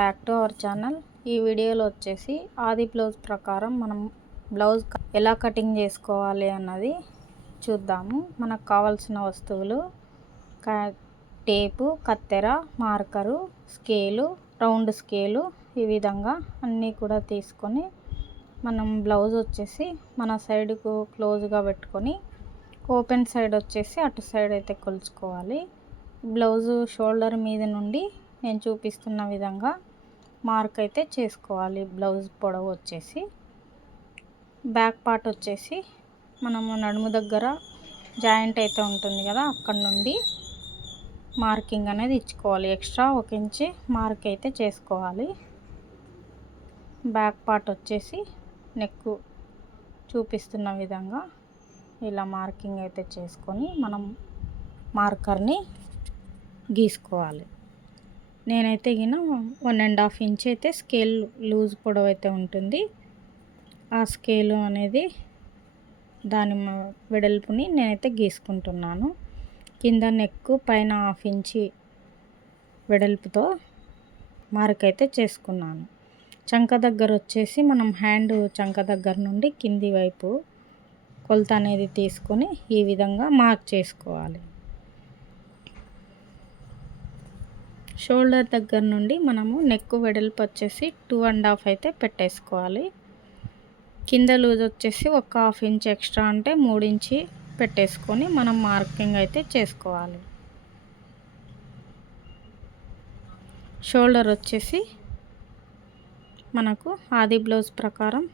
Back to our channel. ఈ వీడియోలో వచ్చేసి ఆది బ్లౌజ్ ప్రకారం మనం బ్లౌజ్ ఎలా కటింగ్ చేసుకోవాలి అన్నది చూద్దాము. మనకు కావాల్సిన వస్తువులు టేపు, కత్తెర, మార్కరు, స్కేలు, రౌండ్ స్కేలు, ఈ విధంగా అన్నీ కూడా తీసుకొని మనం బ్లౌజ్ వచ్చేసి మన సైడ్కు క్లోజ్గా పెట్టుకొని ఓపెన్ సైడ్ వచ్చేసి అటు సైడ్ అయితే కొలుచుకోవాలి. బ్లౌజు షోల్డర్ మీద నుండి నేను చూపిస్తున్న విధంగా మార్క్ అయితే చేసుకోవాలి. బ్లౌజ్ పొడవు వచ్చేసి బ్యాక్ పార్ట్ వచ్చేసి మనము నడుము దగ్గర జాయింట్ అయితే ఉంటుంది కదా, అక్కడ నుండి మార్కింగ్ అనేది ఇచ్చుకోవాలి. ఎక్స్ట్రా 1 ఇంచ్ మార్క్ అయితే చేసుకోవాలి. బ్యాక్ పార్ట్ వచ్చేసి నెక్ చూపిస్తున్న విధంగా ఇలా మార్కింగ్ అయితే చేసుకొని మనం మార్కర్ని గీసుకోవాలి. నేనైతే 1.5 ఇంచ్ అయితే స్కేల్ లూజ్ పొడవు అయితే ఉంటుంది. ఆ స్కేలు అనేది దాని వెడల్పుని నేనైతే గీసుకుంటున్నాను. కింద నెక్ పైన 1/2 ఇంచ్ వెడల్పుతో మార్క్ అయితే చేసుకున్నాను. చంక దగ్గర వచ్చేసి మనం హ్యాండ్ చంక దగ్గర నుండి కింది వైపు కొలత అనేది తీసుకొని ఈ విధంగా మార్క్ చేసుకోవాలి. షోల్డర్ దగ్గర నుండి మనము నెక్ వెడల్పు వచ్చేసి 2.5 అయితే పెట్టేసుకోవాలి. కింద లూజ్ వచ్చేసి 1/2 ఇంచ్ ఎక్స్ట్రా అంటే 3 ఇంచ్ పెట్టేసుకొని మనం మార్కింగ్ అయితే చేసుకోవాలి. షోల్డర్ వచ్చేసి మనకు ఆది బ్లౌజ్ ప్రకారం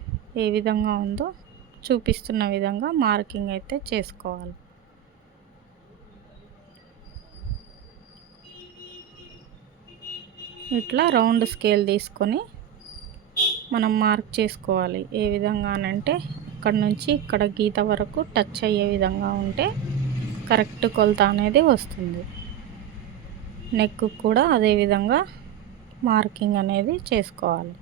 ఏ విధంగా ఉందో చూపిస్తున్న విధంగా మార్కింగ్ అయితే చేసుకోవాలి. ఇట్లా రౌండ్ స్కేల్ తీసుకొని మనం మార్క్ చేసుకోవాలి. ఏ విధంగా అంటే ఇక్కడ నుంచి ఇక్కడ గీత వరకు టచ్ అయ్యే విధంగా ఉంటే కరెక్ట్ కొలత అనేది వస్తుంది. నెక్ కూడా అదే విధంగా మార్కింగ్ అనేది చేసుకోవాలి.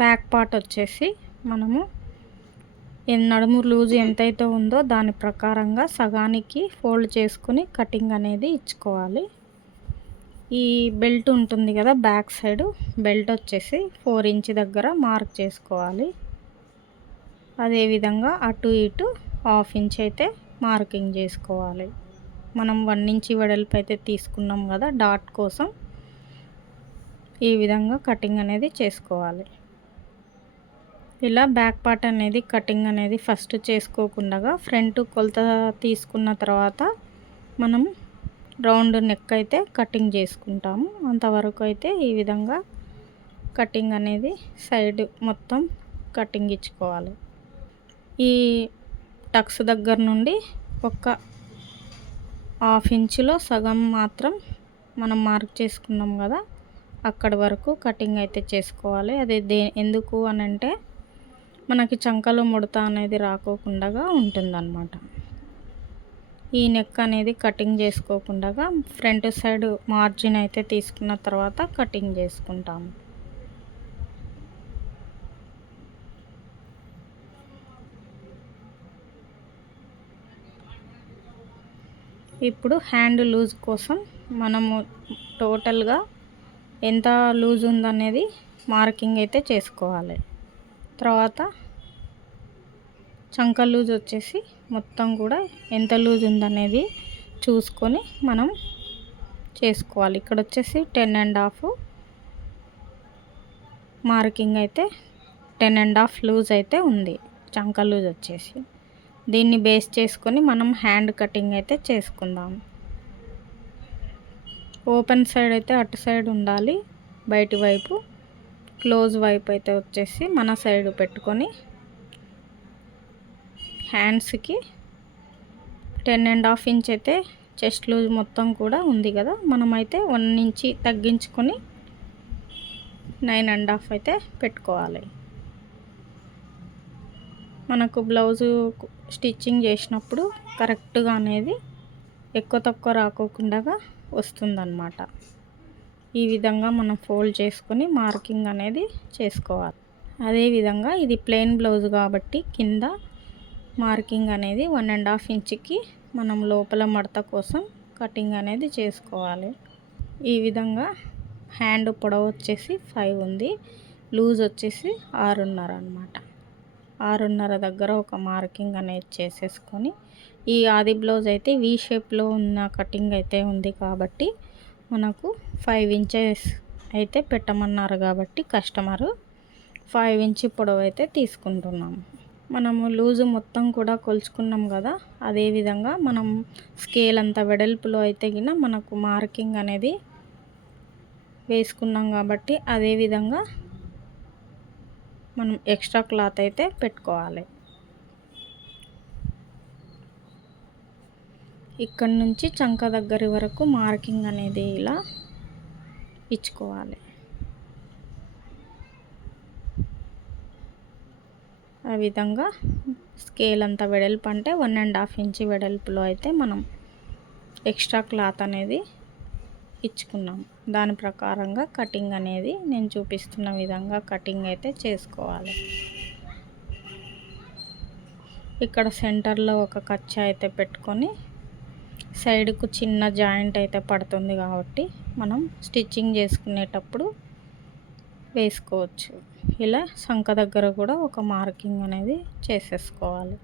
బ్యాక్ పార్ట్ వచ్చేసి మనము నడుము లూజ్ ఎంతైతే ఉందో దాని ప్రకారంగా సగానికి ఫోల్డ్ చేసుకుని కటింగ్ అనేది ఇచ్చుకోవాలి. ఈ బెల్ట్ ఉంటుంది కదా, బ్యాక్ సైడ్ బెల్ట్ వచ్చేసి 4 ఇంచ్ దగ్గర మార్క్ చేసుకోవాలి. అదేవిధంగా అటు ఇటు 1/2 ఇంచ్ అయితే మార్కింగ్ చేసుకోవాలి. మనం 1 ఇంచ్ వెడల్పు అయితే తీసుకున్నాం కదా డాట్ కోసం, ఈ విధంగా కటింగ్ అనేది చేసుకోవాలి. ఇలా బ్యాక్ పార్ట్ అనేది కటింగ్ అనేది ఫస్ట్ చేసుకోకుండా ఫ్రంట్ కొలత తీసుకున్న తర్వాత మనం రౌండ్ నెక్ అయితే కటింగ్ చేసుకుంటాము. అంతవరకు అయితే ఈ విధంగా కటింగ్ అనేది సైడ్ మొత్తం కటింగ్ ఇచ్చుకోవాలి. ఈ టక్స్ దగ్గర నుండి 1/2 ఇంచులో సగం మాత్రం మనం మార్క్ చేసుకున్నాం కదా, అక్కడి వరకు కటింగ్ అయితే చేసుకోవాలి. అది ఎందుకు అని అంటే మనకి చంకలో ముడత అనేది రాకోకుండా ఉంటుందన్నమాట. ఈ నెక్ అనేది కటింగ్ చేసుకోకుండా ఫ్రంట్ సైడ్ మార్జిన్ అయితే తీసుకున్న తర్వాత కటింగ్ చేసుకుంటాము. ఇప్పుడు హ్యాండ్ లూజ్ కోసం మనము టోటల్గా ఎంత లూజ్ ఉందనేది మార్కింగ్ అయితే చేసుకోవాలి. తర్వాత చంక లూజ్ వచ్చేసి మొత్తం కూడా ఎంత లూజ్ ఉందనేది చూసుకొని మనం చేసుకోవాలి. ఇక్కడ వచ్చేసి 10.5 మార్కింగ్ అయితే 10.5 లూజ్ అయితే ఉంది చంక లూజ్ వచ్చేసి. దీన్ని బేస్ చేసుకొని మనం హ్యాండ్ కటింగ్ అయితే చేసుకుందాం. ఓపెన్ సైడ్ అయితే అటు సైడ్ ఉండాలి, బయటి వైపు క్లోజ్ వైపు అయితే వచ్చేసి మన సైడ్ పెట్టుకొని హ్యాండ్స్కి 10.5 ఇంచ్ అయితే చెస్ట్ లూజ్ మొత్తం కూడా ఉంది కదా, మనమైతే 1 ఇంచ్ తగ్గించుకొని 9.5 అయితే పెట్టుకోవాలి. మనకు బ్లౌజు స్టిచ్చింగ్ చేసినప్పుడు కరెక్ట్గా అనేది ఎక్కువ తక్కువ రాకోకుండా వస్తుందన్నమాట. ఈ విధంగా మనం ఫోల్డ్ చేసుకొని మార్కింగ్ అనేది చేసుకోవాలి. అదేవిధంగా ఇది ప్లెయిన్ బ్లౌజ్ కాబట్టి కింద మార్కింగ్ అనేది 1.5 ఇంచుకి మనం లోపల మడత కోసం కటింగ్ అనేది చేసుకోవాలి. ఈ విధంగా హ్యాండ్ పొడవు వచ్చేసి 5 ఉంది, లూజ్ వచ్చేసి 6.5 అన్నమాట. 6.5 దగ్గర ఒక మార్కింగ్ అనేది చేసేసుకొని, ఈ ఆది బ్లౌజ్ అయితే వీ షేప్లో ఉన్న కటింగ్ అయితే ఉంది కాబట్టి మనకు 5 ఇంచెస్ అయితే పెట్టమన్నారు కాబట్టి కస్టమరు 5 ఇంచ్ పొడవు అయితే తీసుకుంటున్నాము. మనము లూజు మొత్తం కూడా కొలుచుకున్నాం కదా, అదేవిధంగా మనం స్కేల్ అంత వెడల్పులో అయితే గిన మనకు మార్కింగ్ అనేది వేసుకున్నాం కాబట్టి అదేవిధంగా మనం ఎక్స్ట్రా క్లాత్ అయితే పెట్టుకోవాలి. ఇక్కడ నుంచి చంక దగ్గర వరకు మార్కింగ్ అనేది ఇలా ఇచ్చుకోవాలి. ఆ విధంగా స్కేల్ అంత వెడల్పు అంటే 1.5 ఇంచ్ వెడల్పులో అయితే మనం ఎక్స్ట్రా క్లాత్ అనేది ఇచ్చుకున్నాం. దాని ప్రకారంగా కటింగ్ అనేది నేను చూపిస్తున్న విధంగా కటింగ్ అయితే చేసుకోవాలి. ఇక్కడ సెంటర్లో ఒక కచ్చా అయితే పెట్టుకొని సైడ్కు చిన్న జాయింట్ అయితే పడుతుంది కాబట్టి మనం స్టిచ్చింగ్ చేసుకునేటప్పుడు వేసుకోవచ్చు. ఇలా సంక దగ్గర కూడా ఒక మార్కింగ్ అనేది చేసేసుకోవాలి.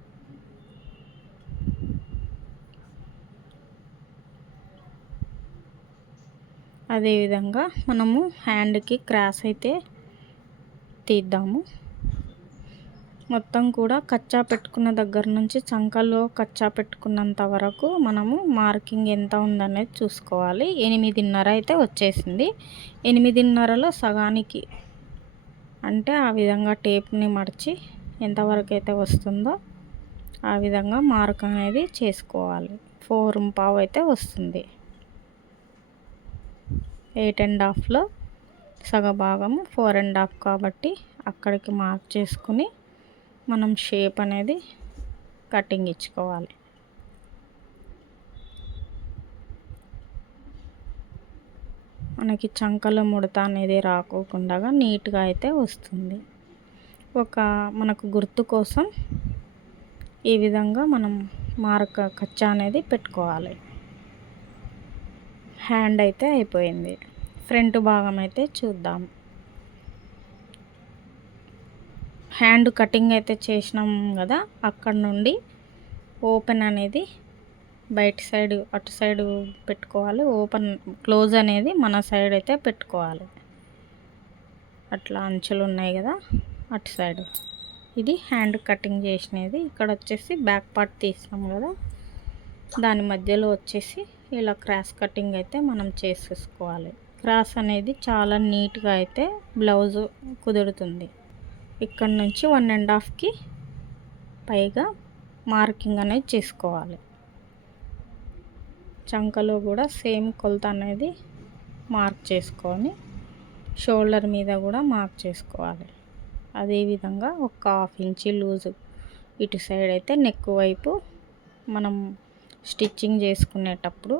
అదేవిధంగా మనము హ్యాండ్కి క్రాస్ అయితే తీద్దాము. మొత్తం కూడా కచ్చా పెట్టుకున్న దగ్గర నుంచి చంకలో కచ్చా పెట్టుకున్నంత వరకు మనము మార్కింగ్ ఎంత ఉందనేది చూసుకోవాలి. 8.5 అయితే వచ్చేసింది. 8.5లో సగానికి అంటే ఆ విధంగా టేప్ని మడిచి ఎంతవరకు అయితే వస్తుందో ఆ విధంగా మార్క్ అనేది చేసుకోవాలి. 4.5 అయితే వస్తుంది. 8.5లో సగభాగము 4.5 కాబట్టి అక్కడికి మార్క్ చేసుకుని మనం షేప్ అనేది కటింగ్ ఇచ్చుకోవాలి. మనకి చంకలో ముడత అనేది రాకోకుండా నీట్గా అయితే వస్తుంది. మనకు గుర్తు కోసం ఈ విధంగా మనం మార్క్ కచ్చా అనేది పెట్టుకోవాలి. హ్యాండ్ అయితే అయిపోయింది. ఫ్రంట్ భాగం అయితే చూద్దాం. హ్యాండ్ కటింగ్ అయితే చేసినాం కదా, అక్కడ నుండి ఓపెన్ అనేది బయట సైడ్ అటు సైడ్ పెట్టుకోవాలి. ఓపెన్ క్లోజ్ అనేది మన సైడ్ అయితే పెట్టుకోవాలి. అట్లా అంచులు ఉన్నాయి కదా అటు సైడ్. ఇది హ్యాండ్ కటింగ్ చేసినది. ఇక్కడ వచ్చేసి బ్యాక్ పార్ట్ తీసినాం కదా, దాని మధ్యలో వచ్చేసి ఇలా క్రాస్ కటింగ్ అయితే మనం చేసేసుకోవాలి. క్రాస్ అనేది చాలా నీట్గా అయితే బ్లౌజు కుదురుతుంది. ఇక్కడ నుంచి 1.5కి పైగా మార్కింగ్ అనేది చేసుకోవాలి. చంకలో కూడా సేమ్ కొలత అనేది మార్క్ చేసుకొని షోల్డర్ మీద కూడా మార్క్ చేసుకోవాలి. అదేవిధంగా ఒక 1/2 ఇంచ్ లూజు ఇటు సైడ్ అయితే నెక్ వైపు మనం స్టిచ్చింగ్ చేసుకునేటప్పుడు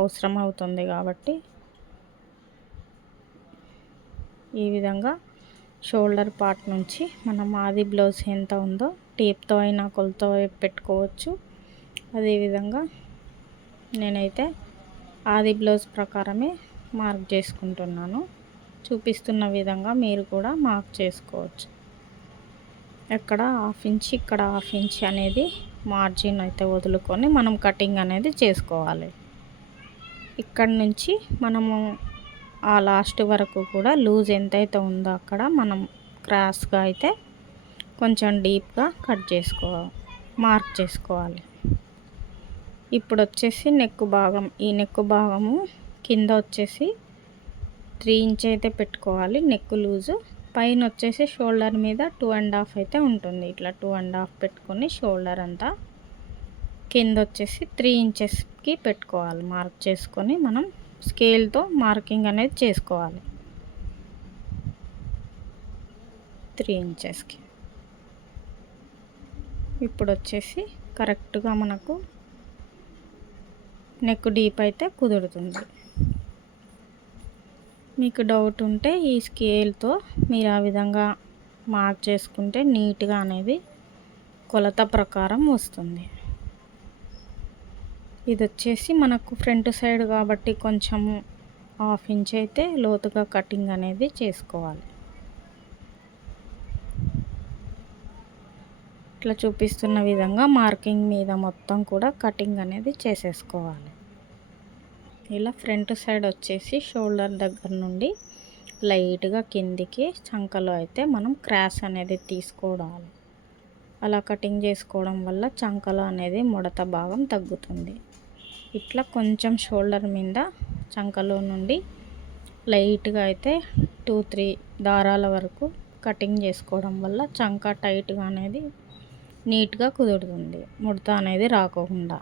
అవసరం అవుతుంది కాబట్టి ఈ విధంగా షోల్డర్ పార్ట్ నుంచి మనం ఆది బ్లౌజ్ ఎంత ఉందో టేప్తో అయినా కొలతో పెట్టుకోవచ్చు. అదేవిధంగా నేనైతే ఆది బ్లౌజ్ ప్రకారమే మార్క్ చేసుకుంటున్నాను. చూపిస్తున్న విధంగా మీరు కూడా మార్క్ చేసుకోవచ్చు. ఇక్కడ 1/2 ఇంచ్ ఇక్కడ 1/2 ఇంచ్ అనేది మార్జిన్ అయితే వదులుకొని మనం కటింగ్ అనేది చేసుకోవాలి. ఇక్కడ నుంచి మనము ఆ లాస్ట్ వరకు కూడా లూజ్ ఎంతైతే ఉందో అక్కడ మనం క్రాస్గా అయితే కొంచెం డీప్గా కట్ మార్క్ చేసుకోవాలి. ఇప్పుడు వచ్చేసి నెక్ భాగం, ఈ నెక్ భాగము కింద వచ్చేసి 3 ఇంచ్ అయితే పెట్టుకోవాలి నెక్ లూజు. పైన వచ్చేసి షోల్డర్ మీద 2.5 అయితే ఉంటుంది. ఇట్లా 2.5 పెట్టుకొని షోల్డర్ అంతా కింద వచ్చేసి 3 ఇంచెస్కి పెట్టుకోవాలి. మార్క్ చేసుకొని మనం స్కేల్తో మార్కింగ్ అనేది చేసుకోవాలి. 3 ఇంచెస్కి ఇప్పుడు వచ్చేసి కరెక్ట్గా మనకు నెక్ డీప్ అయితే కుదురుతుంది. మీకు డౌట్ ఉంటే ఈ స్కేల్తో మీరు ఆ విధంగా మార్క్ చేసుకుంటే నీట్గా అనేది కొలత ప్రకారం వస్తుంది. ఇది వచ్చేసి మనకు ఫ్రంట్ సైడ్ కాబట్టి కొంచెం 1/2 ఇంచ్ అయితే లోతుగా కటింగ్ అనేది చేసుకోవాలి. ఇట్లా చూపిస్తున్న విధంగా మార్కింగ్ మీద మొత్తం కూడా కటింగ్ అనేది చేసేసుకోవాలి. ఇలా ఫ్రంట్ సైడ్ వచ్చేసి షోల్డర్ దగ్గర నుండి లైట్గా కిందికి చంకలో అయితే మనం క్రాస్ అనేది తీసుకోవాలి. అలా కటింగ్ చేసుకోవడం వల్ల చంకలో అనేది ముడత భాగం తగ్గుతుంది. ఇట్లా కొంచెం షోల్డర్ మీద చంకలో నుండి లైట్గా అయితే 2-3 దారాల వరకు కటింగ్ చేసుకోవడం వల్ల చంక టైట్గా అనేది నీట్గా కుదురుతుంది, ముడత అనేది రాకుండా.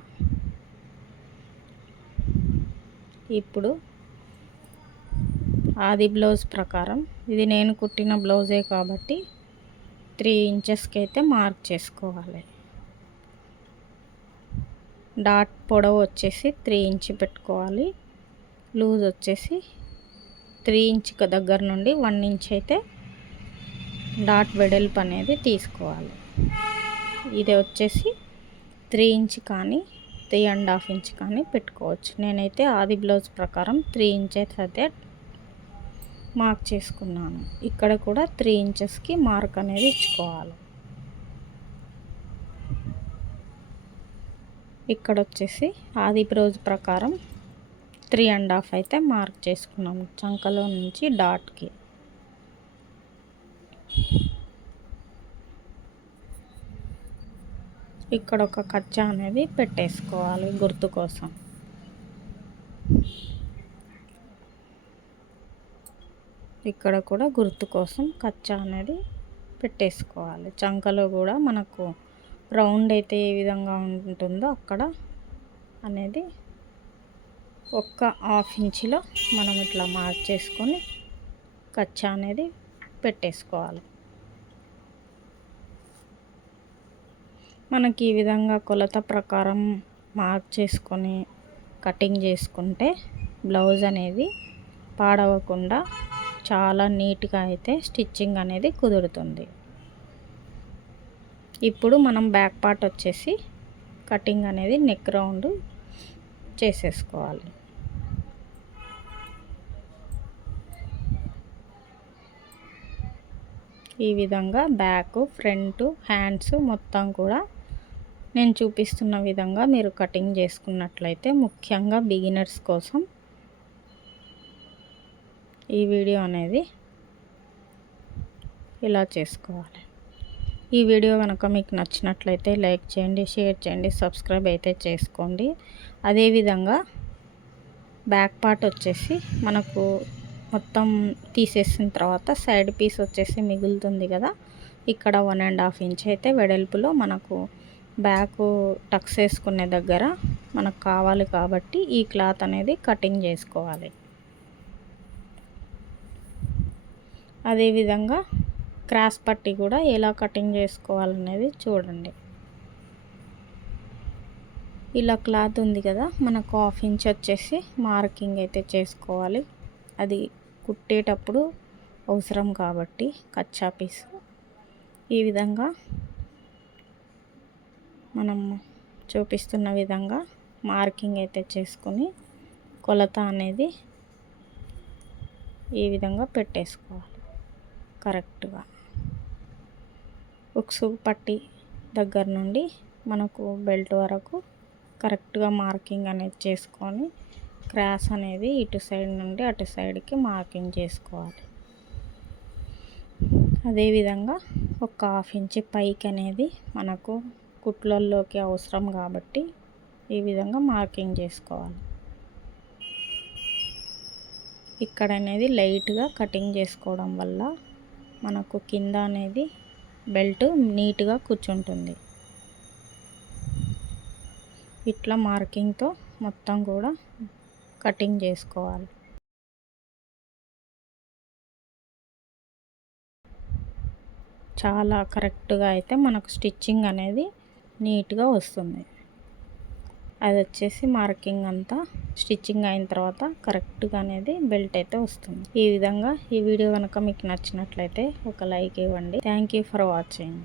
ఇప్పుడు ఆది బ్లౌజ్ ప్రకారం ఇది నేను కుట్టిన బ్లౌజే కాబట్టి 3 ఇంచెస్కి అయితే మార్క్ చేసుకోవాలి. డాట్ పొడవు వచ్చేసి 3 ఇంచ్ పెట్టుకోవాలి. లూజ్ వచ్చేసి 3 ఇంచ్ దగ్గర నుండి 1 ఇంచ్ అయితే డాట్ వెడల్పు అనేది తీసుకోవాలి. ఇది వచ్చేసి 3 ఇంచ్ కానీ 3.5 ఇంచ్ కానీ పెట్టుకోవచ్చు. నేనైతే ఆది బ్లౌజ్ ప్రకారం 3 ఇంచెస్ అయితే మార్క్ చేసుకున్నాను. ఇక్కడ కూడా 3 ఇంచెస్కి మార్క్ అనేది ఇచ్చుకోవాలి. ఇక్కడ వచ్చేసి ఆది బ్లౌజ్ ప్రకారం 3.5 అయితే మార్క్ చేసుకున్నాము చంకలో నుంచి డాట్కి. ఇక్కడ ఒక కచ్చా అనేది పెట్టేసుకోవాలి గుర్తు కోసం. ఇక్కడ కూడా గుర్తు కోసం కచ్చా అనేది పెట్టేసుకోవాలి. చంకలో కూడా మనకు రౌండ్ అయితే ఏ విధంగా ఉంటుందో అక్కడ అనేది ఒక్క 1/2 ఇంచ్లో మనం ఇట్లా మార్క్ చేసుకొని కచ్చా అనేది పెట్టేసుకోవాలి. మనకి ఈ విధంగా కొలత ప్రకారం మార్క్ చేసుకొని కటింగ్ చేసుకుంటే బ్లౌజ్ అనేది పాడవకుండా చాలా నీట్గా అయితే స్టిచ్చింగ్ అనేది కుదురుతుంది. ఇప్పుడు మనం బ్యాక్ పార్ట్ వచ్చేసి కటింగ్ అనేది నెక్ రౌండ్ చేసేసుకోవాలి. ఈ విధంగా బ్యాక్, ఫ్రంట్, హ్యాండ్స్ మొత్తం కూడా నేను చూపిస్తున్న విధంగా మీరు కటింగ్ చేసుకున్నట్లయితే, ముఖ్యంగా బిగినర్స్ కోసం ఈ వీడియో అనేది ఇలా చేసుకోవాలి. ఈ వీడియో కనుక మీకు నచ్చినట్లయితే లైక్ చేయండి, షేర్ చేయండి, సబ్స్క్రైబ్ అయితే చేసుకోండి. అదేవిధంగా బ్యాక్ పార్ట్ వచ్చేసి మనకు మొత్తం తీసేసిన తర్వాత సైడ్ పీస్ వచ్చేసి మిగులుతుంది కదా, ఇక్కడ 1.5 ఇంచ్ అయితే వెడల్పులో మనకు బ్యాక్ టక్స్ వేసుకునే దగ్గర మనకు కావాలి కాబట్టి ఈ క్లాత్ అనేది కటింగ్ చేసుకోవాలి. అదేవిధంగా క్రాస్ పట్టి కూడా ఎలా కటింగ్ చేసుకోవాలనేది చూడండి. ఇలా క్లాత్ ఉంది కదా, మనకు 1/2 ఇంచ్ వచ్చేసి మార్కింగ్ అయితే చేసుకోవాలి. అది కుట్టేటప్పుడు అవసరం కాబట్టి కచ్చా పీస్ ఈ విధంగా మనం చూపిస్తున్న విధంగా మార్కింగ్ అయితే చేసుకొని కొలత అనేది ఈ విధంగా పెట్టేసుకోవాలి కరెక్ట్గా. ఉక్సు పట్టి దగ్గర నుండి మనకు బెల్ట్ వరకు కరెక్ట్గా మార్కింగ్ అనేది చేసుకొని క్రాస్ అనేది ఇటు సైడ్ నుండి అటు సైడ్కి మార్కింగ్ చేసుకోవాలి. అదేవిధంగా ఒక 1/2 ఇంచ్ పైకి అనేది మనకు కుట్లల్లోకి అవసరం కాబట్టి ఈ విధంగా మార్కింగ్ చేసుకోవాలి. ఇక్కడ అనేది లైట్గా కటింగ్ చేసుకోవడం వల్ల మనకు కింద అనేది బెల్ట్ నీట్గా కూర్చుంటుంది. ఇట్లా మార్కింగ్తో మొత్తం కూడా కటింగ్ చేసుకోవాలి. చాలా కరెక్ట్గా అయితే మనకు స్టిచ్చింగ్ అనేది నీట్గా వస్తుంది. అది వచ్చేసి మార్కింగ్ అంతా స్టిచ్చింగ్ అయిన తర్వాత కరెక్ట్గా అనేది బెల్ట్ అయితే వస్తుంది. ఈ విధంగా ఈ వీడియో కనుక మీకు నచ్చినట్లయితే ఒక లైక్ ఇవ్వండి. Thank you for watching.